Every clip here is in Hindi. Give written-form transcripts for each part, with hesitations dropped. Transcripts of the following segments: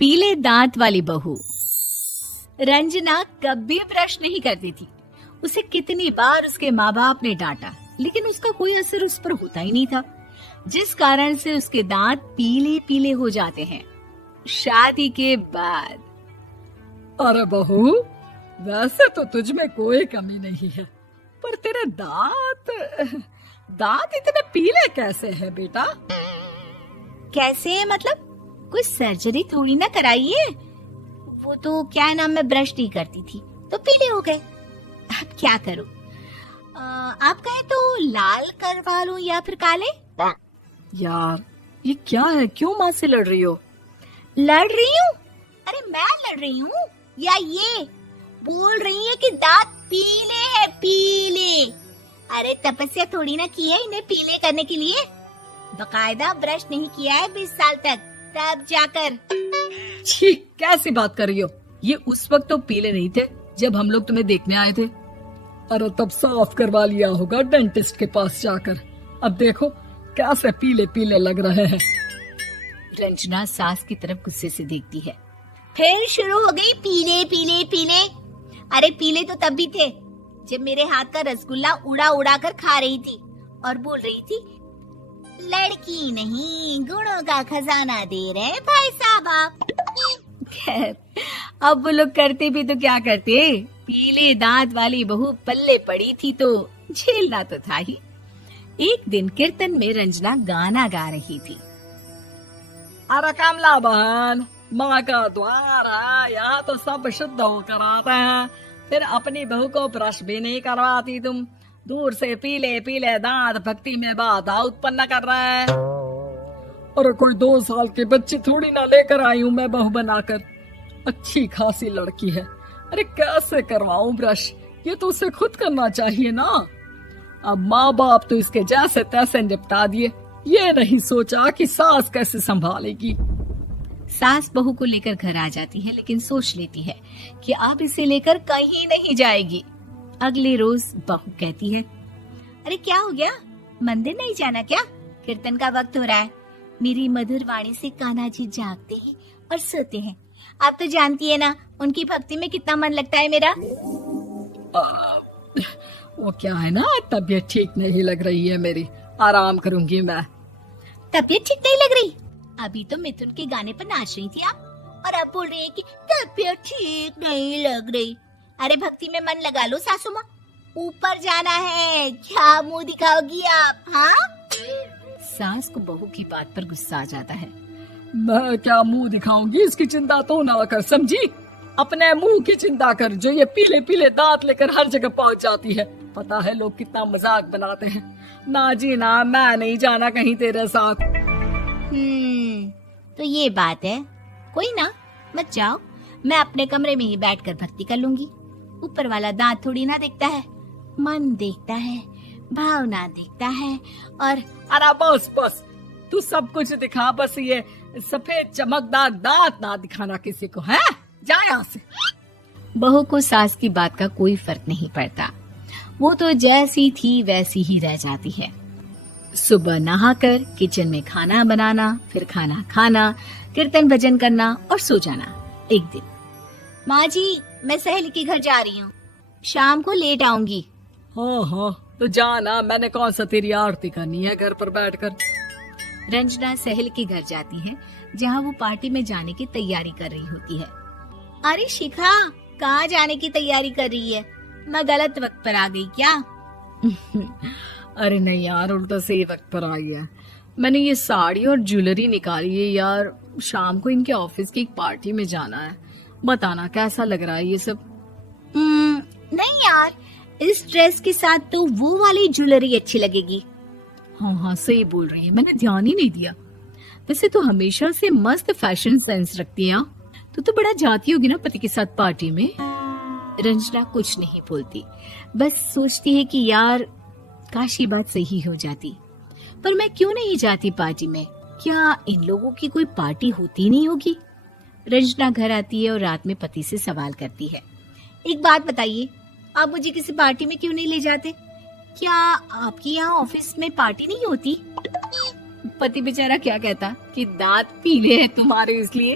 पीले दांत वाली बहू। रंजना कभी ब्रश नहीं करती थी। उसे कितनी बार उसके माँ बाप ने डांटा, लेकिन उसका कोई असर उस पर होता ही नहीं था, जिस कारण से उसके दांत पीले पीले हो जाते हैं। शादी के बाद। अरे बहू, वैसे तो तुझ में कोई कमी नहीं है, पर तेरे दांत इतने पीले कैसे हैं बेटा? कैसे मतलब? कोई सर्जरी थोड़ी ना कराइए। वो तो क्या नाम, मैं ब्रश नहीं करती थी तो पीले हो गए। अब क्या करूं? आप कहें तो लाल करवा लूं या फिर काले? यार ये क्या है, क्यों माँ से लड़ रही हो? लड़ रही हूँ? अरे मैं लड़ रही हूँ या ये बोल रही है कि दांत पीले हैं, पीले। अरे तपस्या थोड़ी ना की है इन्हें पीले करने के लिए। बकायदा ब्रश नहीं किया है 20 साल तक, तब जाकर। छी, कैसी बात कर रही हो? ये उस वक्त तो पीले नहीं थे जब हम लोग तुम्हें देखने आए थे। अरे तब साफ करवा लिया होगा डेंटिस्ट के पास जाकर। अब देखो कैसे पीले पीले लग रहे हैं। रंजना सास की तरफ गुस्से से देखती है। फिर शुरू हो गई पीले पीले पीले। अरे पीले तो तब भी थे जब मेरे हाथ का रसगुल्ला उड़ा उड़ा कर खा रही थी और बोल रही थी, लड़की नहीं गुणों का खजाना दे रहे भाई साहब आप। खैर, अब वो लोग करते भी तो क्या करते, पीले दांत वाली बहू पल्ले पड़ी थी तो झेलना तो था ही। एक दिन कीर्तन में रंजना गाना गा रही थी। अरे कमला बहन, माँ का द्वार है, यहाँ तो सब शुद्ध होकर आते हैं, फिर अपनी बहू को ब्रश भी नहीं करवाती तुम। दूर से पीले पीले दांत भक्ति में बाधा उत्पन्न कर रहे हैं। अरे कोई 2 साल के बच्चे थोड़ी ना लेकर आई हूँ मैं बहू बनाकर। अच्छी खासी लड़की है, अरे कैसे करवाऊं ब्रश? ये तो उसे खुद करना चाहिए ना। अब माँ बाप तो इसके जैसे तैसे निपटा दिए, ये नहीं सोचा कि सास कैसे संभालेगी। सास बहू को लेकर घर आ जाती है, लेकिन सोच लेती है कि अब इसे लेकर कहीं नहीं जाएगी। अगले रोज बहू कहती है, अरे क्या हो गया, मंदिर नहीं जाना क्या? कीर्तन का वक्त हो रहा है। मेरी मधुर वाणी से कान्हा जी जागते हैं और सोते हैं। आप तो जानती है ना उनकी भक्ति में कितना मन लगता है मेरा। वो क्या है ना, तबीयत ठीक नहीं लग रही है मेरी, आराम करूंगी मैं। तबीयत ठीक नहीं लग रही? अभी तो मिथुन के गाने पर नाच रही थी आप, और अब बोल रही है कि तबीयत ठीक नहीं लग रही। अरे भक्ति में मन लगा लो सासू माँ, ऊपर जाना है, क्या मुंह दिखाओगी आप? हाँ? सास को बहू की बात पर गुस्सा आ जाता है। मैं क्या मुंह दिखाऊंगी, इसकी चिंता तो ना कर, समझी? अपने मुंह की चिंता कर, जो ये पीले पीले दांत लेकर हर जगह पहुंच जाती है। पता है लोग कितना मजाक बनाते हैं। ना जी ना, मैं नहीं जाना कहीं तेरे साथ। तो ये बात है। कोई ना, मत जाओ, मैं अपने कमरे में ही बैठकर भक्ति कर लूंगी। ऊपर वाला दांत थोड़ी ना देखता है, मन देखता है, भावना देखता है। और अरे बस बस, तू सब कुछ दिखा, बस ये सफेद चमकदार दांत ना दिखाना किसी को, है? जा यहाँ से। बहू को सास की बात का कोई फर्क नहीं पड़ता, वो तो जैसी थी वैसी ही रह जाती है। सुबह नहाकर किचन में खाना बनाना, फिर खाना खाना, कीर्तन भजन करना और सो जाना। एक दिन, माँ जी मैं सहेली के घर जा रही हूँ, शाम को लेट आऊंगी। हाँ, तो जाना, मैंने कौन सा तेरी आरती करनी है घर पर बैठकर। रंजना सहेली के घर जाती है, जहाँ वो पार्टी में जाने की तैयारी कर रही होती है। अरे शिखा, कहाँ जाने की तैयारी कर रही है? मैं गलत वक्त पर आ गई क्या? अरे नहीं यार, उल्टा सही वक्त पर आई है। मैंने ये साड़ी और ज्वेलरी निकाली है यार, शाम को इनके ऑफिस की एक पार्टी में जाना है। बताना कैसा लग रहा है ये सब? नहीं यार, इस ड्रेस के साथ तो वो वाली ज्वेलरी अच्छी लगेगी। हाँ, सही बोल रही है, मैंने ध्यान ही नहीं दिया। वैसे तो हमेशा से मस्त फैशन सेंस रखती है। तो बड़ा जाती होगी ना पति के साथ पार्टी में। रंजना कुछ नहीं बोलती, बस सोचती है कि यार काश ये बात सही हो जाती, पर मैं क्यों नहीं जाती पार्टी में? क्या इन लोगों की कोई पार्टी होती नहीं होगी? रंजना घर आती है और रात में पति से सवाल करती है, एक बात बताइए, आप मुझे किसी पार्टी में क्यों नहीं ले जाते? क्या आपकी यहाँ ऑफिस में पार्टी नहीं होती? पति बेचारा क्या कहता कि दांत पीले हैं तुम्हारे इसलिए।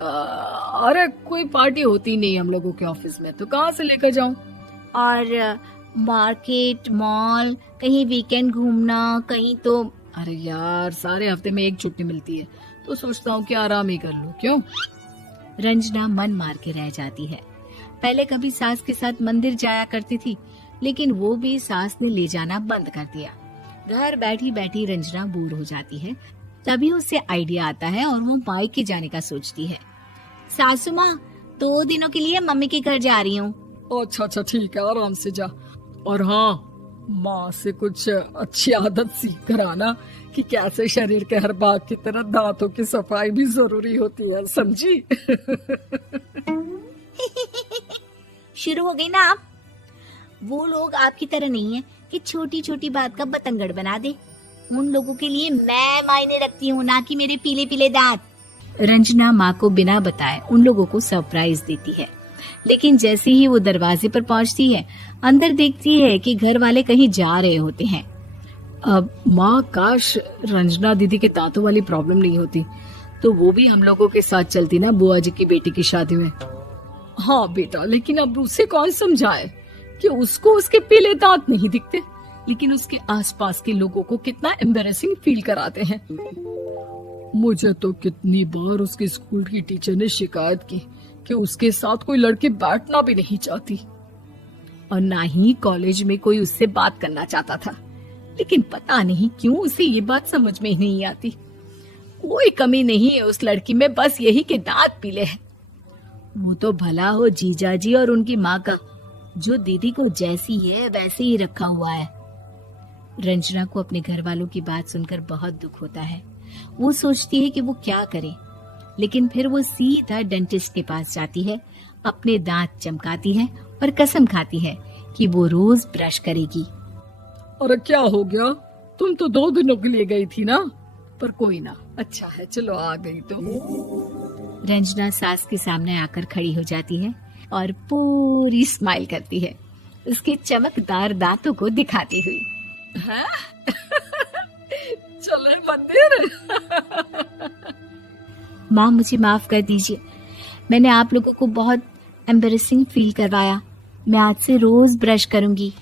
अरे कोई पार्टी होती नहीं हम लोगों के ऑफिस में, तो कहाँ से लेकर जाऊं? और मार्केट, मॉल, कहीं वीकेंड घूमना, कहीं तो। अरे यार सारे हफ्ते में एक छुट्टी मिलती है, तो सोचता हूँ कि आराम ही कर लूं। क्यों? रंजना मन मार के रह जाती है। पहले कभी सास के साथ मंदिर जाया करती थी, लेकिन वो भी सास ने ले जाना बंद कर दिया। घर बैठी बैठी रंजना बोर हो जाती है। तभी उसे आइडिया आता है और वो मायके जाने का सोचती है। सासू माँ, 2 दिनों के लिए मम्मी के घर जा रही हूँ। अच्छा ठीक है, आराम से जा। और हाँ, माँ से कुछ अच्छी आदत सीख कर आना कि कैसे शरीर के हर भाग की तरह दांतों की सफाई भी जरूरी होती है, समझी? शुरू हो गई ना आप। वो लोग आपकी तरह नहीं है कि छोटी छोटी बात का बतंगड़ बना दे। उन लोगों के लिए मैं मायने रखती हूँ, ना कि मेरे पीले पीले दांत। रंजना माँ को बिना बताए उन लोगों को सरप्राइज देती है, लेकिन जैसे ही वो दरवाजे पर पहुंचती है, अंदर देखती है कि घर वाले कहीं जा रहे होते हैं। अब माँ, काश रंजना दीदी के दांतों वाली प्रॉब्लम नहीं होती, तो वो भी हम लोगों के साथ चलती ना बुआ जी की बेटी की शादी में। हाँ बेटा, लेकिन अब उसे कौन समझाए कि उसको उसके पीले दांत नहीं दिखते, लेकिन उसके आसपास के लोगों को कितना एम्बैरेसिंग फील कराते हैं। मुझे तो कितनी बार उसके स्कूल की टीचर ने शिकायत की कि उसके साथ कोई लड़की बैठना भी नहीं चाहती, और ना ही कॉलेज में कोई उससे बात करना चाहता था। लेकिन पता नहीं क्यों उसे ये बात समझ में ही नहीं आती। कोई कमी नहीं है उस लड़की में, बस यही कि दांत पीले हैं। वो तो भला हो जीजाजी और उनकी माँ का, जो दीदी को जैसी है वैसे ही रखा हुआ है। रंजना को अपने घर वालों की बात सुनकर बहुत दुख होता है। वो सोचती है कि वो क्या करे, लेकिन फिर वो सीधा डेंटिस्ट के पास जाती है, अपने दांत चमकाती है और कसम खाती है कि वो रोज ब्रश करेगी। अरे क्या हो गया? तुम तो 2 दिनों के लिए गई थी ना, पर कोई ना, अच्छा है, चलो आ गई तो। रंजना सास के सामने आकर खड़ी हो जाती है और पूरी स्माइल करती है, उसके चमकदार दांतों को दिखाती हुई। है? चले मंदिर। माँ, मुझे माफ कर दीजिए, मैंने आप लोगों को बहुत एम्बैरेसिंग फील करवाया। मैं आज से रोज ब्रश करूंगी।